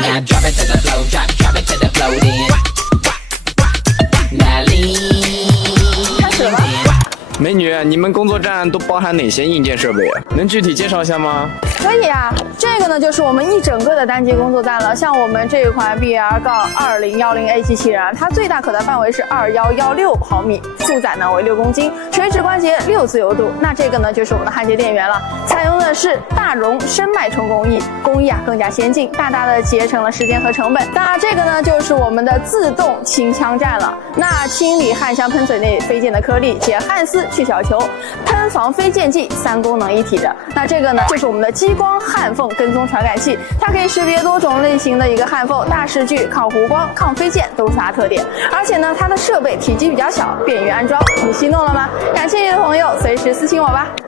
Now drop it to the flow, drop it to the flow then. Now lean. 开始了吗？美女，你们工作站都包含哪些硬件设备啊？能具体介绍一下吗？可以啊，这个呢就是我们一整个的单机工作站了。像我们这一款 BR-2010A 机器人啊，它最大可载范围是2116毫米，负载呢为6公斤，垂直关节6自由度。那这个呢就是我们的焊接电源了，采用的是大容深脉冲工艺，工艺啊更加先进，大大的节省了时间和成本。那这个呢就是我们的自动清枪站了，那清理焊箱喷嘴内飞溅的颗粒，解焊丝去小球，喷防飞溅剂3功能一体的。那这个呢就是我们的激光焊缝跟踪传感器，它可以识别多种类型的一个焊缝，大视距、抗弧光、抗飞溅都是它的特点。而且呢，它的设备体积比较小，便于安装。你心动了吗？感兴趣的朋友随时私信我吧。